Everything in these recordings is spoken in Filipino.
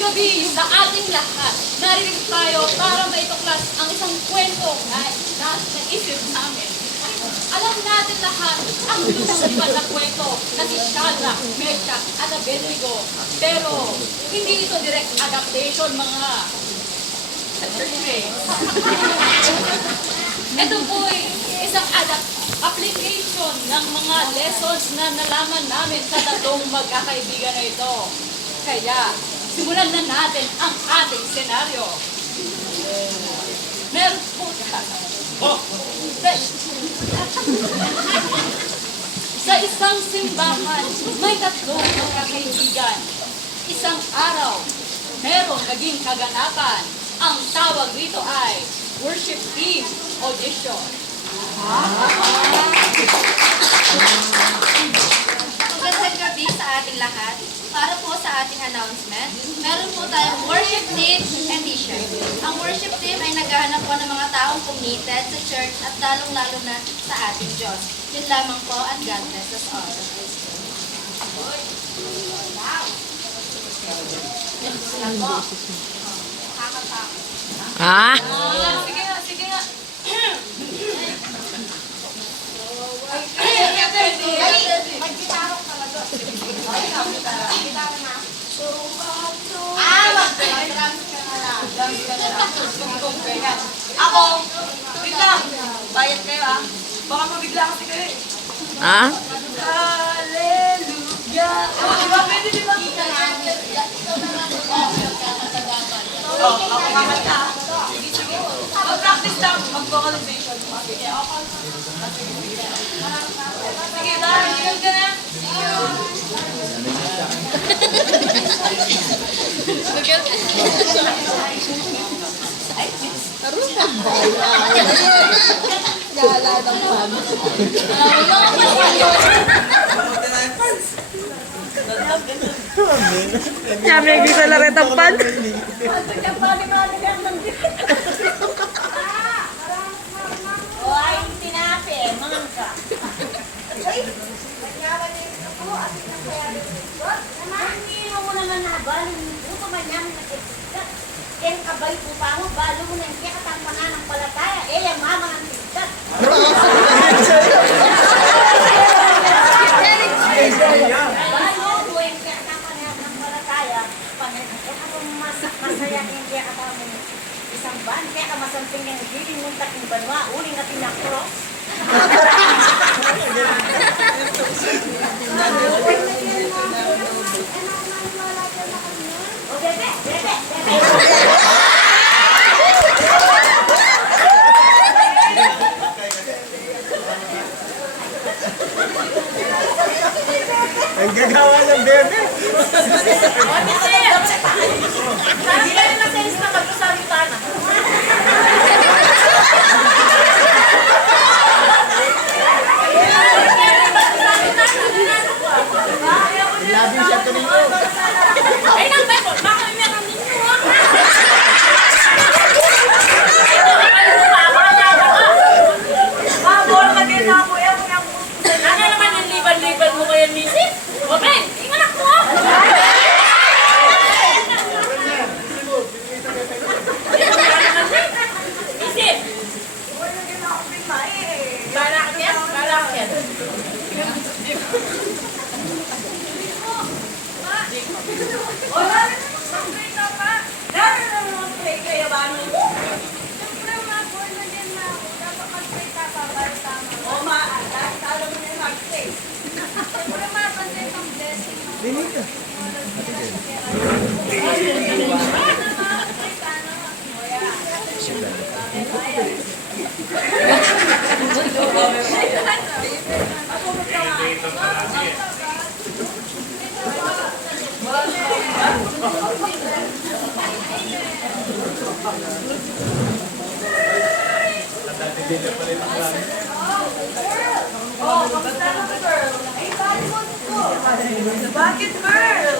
gabi sa ating lahat. Naririnig tayo para maituklas ang isang kwento na naisip namin. Alam natin lahat ang lumang na kwento na si Shadrach, Meshach at Abednego. Pero hindi ito direct adaptation mga churchmates. Ito po'y isang application ng mga lessons na nalaman namin sa tatlong magkakaibigan na ito. Kaya, simulan na natin ang ating senaryo. Meron po sa isang simbahan, may tatlong magkakaibigan. Isang araw, merong naging kaganapan. Ang tawag dito ay worship team audition. Magandang gabi sa ating lahat. Para po sa ating announcement, meron po tayong worship team edition. Ang worship team ay naghahanap po ng mga taong committed sa church at lalong-lalo na sa ating Diyos. Yun lamang po at God bless us all. Ha? Sige nga, sige nga. Ako, wait lang. Bayad kayo ah. Baka mabigla kasi kayo eh. Ha? Hallelujah. Di ba? Pwede di ba? Ako kakanta. Sige, sige. Mag-practice lang. Mag-vocalization. Sige, ako. Sige, dahil yun ka na. Gala ng pan. Sabi naging sa laret ang pan. Ay, tinapi, mangangka. Hindi mo naman nabalong mo pa man namin nagkikita. Yan kabay po pa mo, balo mo nang kaya katang pananampalataya. Eh, yung mama ng tigdat. Balo mo yung kaya katang pananampalataya. Eh, ako masaya yung kaya katang isang ban. Kaya ka masamping yung hiling mong taking banwa. Uling na tinakro. O, bebe, bebe, bebe. Ang gagawa ng bebe. Sabi ka na sense na magkasalita na. Labi siya ito ninyo. Ay, nang beko, baka may meron ninyo, ha? Ano naman yung liban-liban mo ngayon, misis? Okay, inganak mo, ha? Misis! Balak yan? Balak yan. Wala rin naman mag-pray ka pa. Lalo naman mag-pray kayo ba? Siyempre, mag-born na din na ako. Dapat mag-pray ka pa para tama. O, dahil talo mo na yung mag-pray. Siyempre, mapansin ang blessing. Linig ka. Oh, kamusta na po, girl? Ay, bali mo ko. Bakit, girl?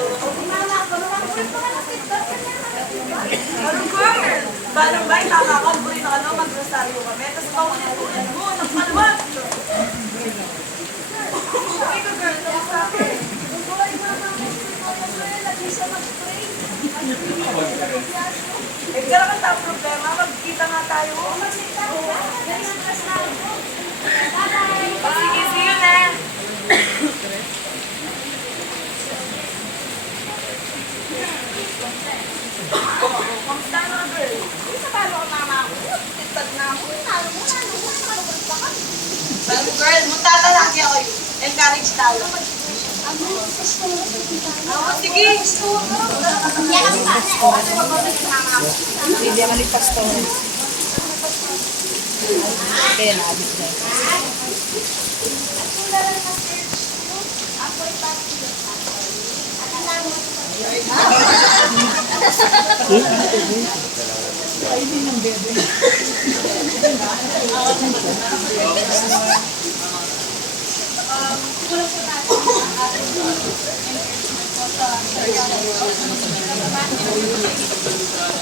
Ano, girl? Paano ba? Nakakakamboy na ano, mag-rosaryo kami. Tapos paulit-ulit mo, ng maluwag. Okay ka, girl. Tapos sa akin. Buhay mo naman. Lagi siya mag-pray. ka lang ang problema, magkita nga tayo. Magkita ko ba? Sige, see you na. Kamusta na, girl? Sa talo ka mama ako. Titad na ako. Talo mo na. Bago girl, mutata lagi ako. Encourage tayo. Oo, sige. Hindi naman ni Pastor. Kaya naabot na.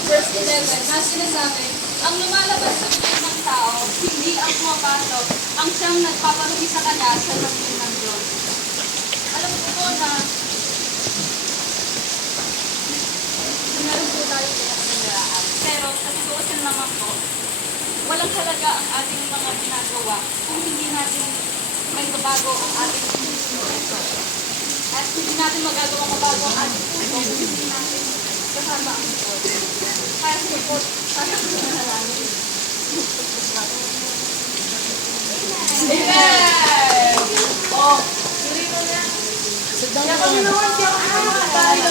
Verse 11, na sinasabi, ang lumalabas sa bibig ng tao, hindi ang pumapasok, ang siyang nagpaparuhi sa kanya sa pagkain ng Diyos. Alam ko po na meron po tayo pinagsasalaan. Pero sa tutuusin naman po, walang halaga ang ating mga ginagawa kung hindi natin may babago ang ating puso. At hindi natin magagawa mabago ang ating puso kung hindi natin kasama ang Diyos. Kaya sige po, sana po na namin. Amen! Oh, sino na? Kaya kami naman, kaya kami naman tayo.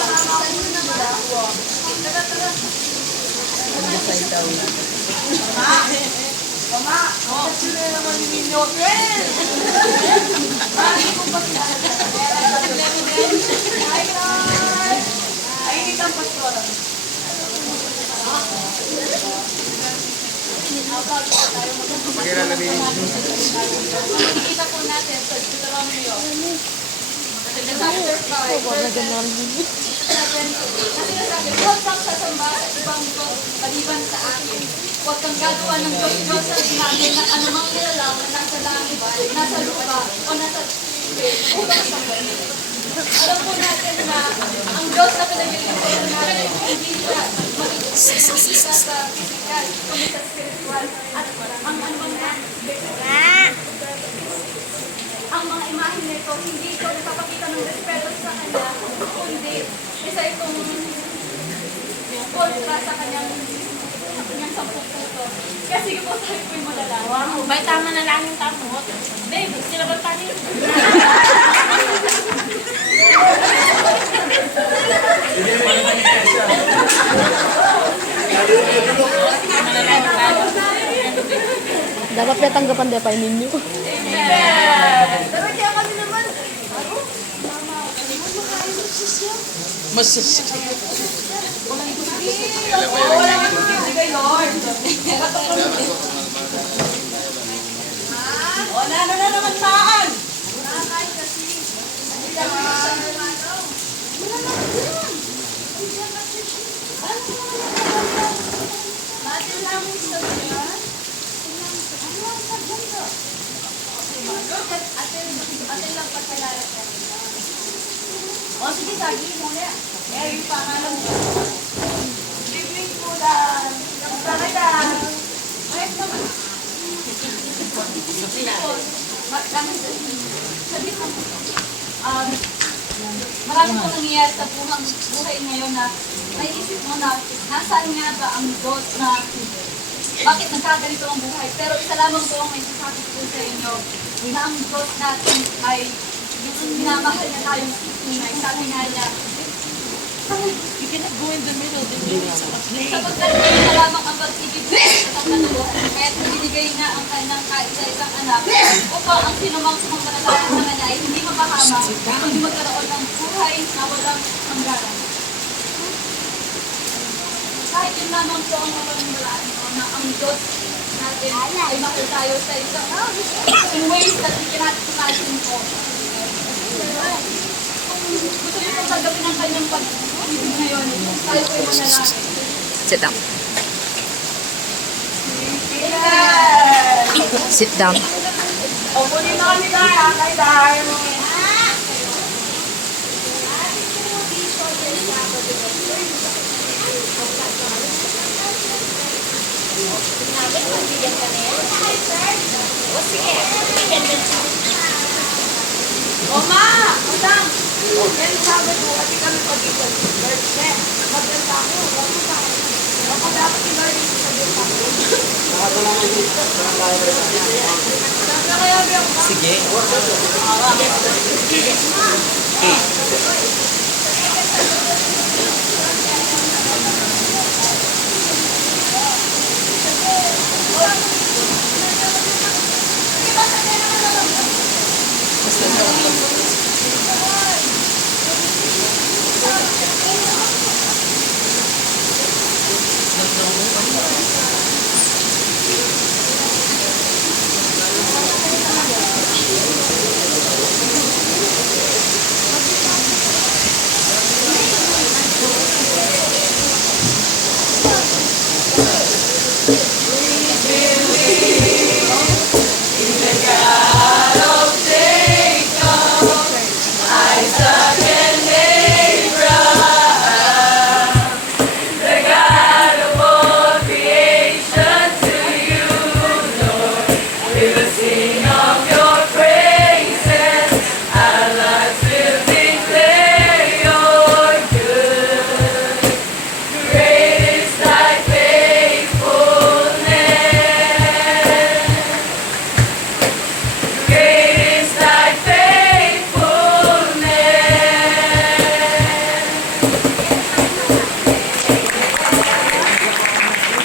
Mama, sino na naman yung ninyo? Hi, guys! Ay, hindi ang pastor. Pagkailan namin. Makikita po natin sa Deuteronomy chapter 5, verse 7. Kasi nasabi, huwag kang sasamba sa ibang Diyos maliban sa akin. Huwag kang gagawa ng Diyos sa namin ng anumang nilalang na nasa langit, nasa lupa, o nasa upang sambahin. Alam po natin na ang Diyos na pinaglilingkuran natin, hindi siya makikita sa physical, kundi sa spiritual. At ang anumang ang mga imahe nito, hindi ito nagpapakita ng respeto sa kanya, kundi isa itong kontra sa kanyang sampung puto. Kaya sige po tayo po'y madala. Wow, may tama na lang yung tamot. Babe, sila ba tayo? Dapat may tanggapan din pa ninyo. Pero kaya kami naman. Wala nang hindi kay Lord. Wala na naman saan. Atin lang pagkalala ka. O sige, sagi mo na. Eh, yung pangalan mo. Bibling mo lang. Kamusta ka dyan? Ayos naman. Sabi ko, marami po nangyayari sa buhay ngayon na may isip mo na nasaan nga ba ang Diyos na bakit nagkaganito ang buhay. Pero isa lamang po ang may sasabi ko sa inyo na ang Diyos natin ay minamahal niya tayong tunay. Sabi nga niya, You cannot go in the middle. sapagkat na lamang ang pag-ibig sa isang kanuluhan, kaya't binigay na ang kanyang kaisa-isang anak upang ang sinumang sumampalataya sa kanya ay hindi mapahama, kundi magkaroon ng buhay na walang hangganan. Kahit yun lamang po ang mapaniwalaan mo na ang Diyos natin ay mahal tayo sa isang in ways that we cannot imagine po. Kung gusto niyo pong tanggapin ang kanyang pag-ibig ngayon, tayo po yung manalangin. Sit down. Yes! Sit down. O, kunin na kami kaya. Kay Dar. O sige. O ma! Madam! Yan sabi ko, kasi kami pag-ibig. Lord, maganda ako. Bakit sa akin? Ako dapat i-Lord yung sabihin sa akin. Sige. Is